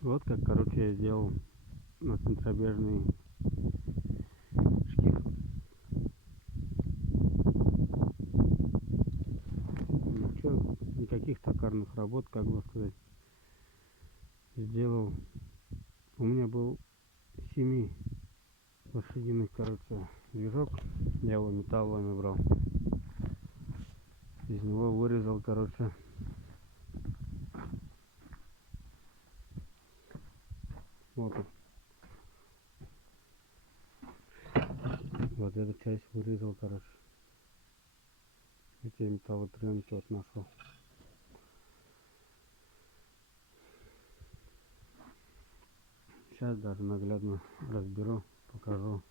Вот как, короче, я сделал на центробежный шкив. Ну что, никаких токарных работ, как бы сказать, сделал. У меня был 7 лошадиных, короче, движок. Я его металлами брал. Из него вырезал, короче, вот он. Вот эту часть вырезал, короче. Эти металлотренки вот нашел. Сейчас даже наглядно разберу, покажу.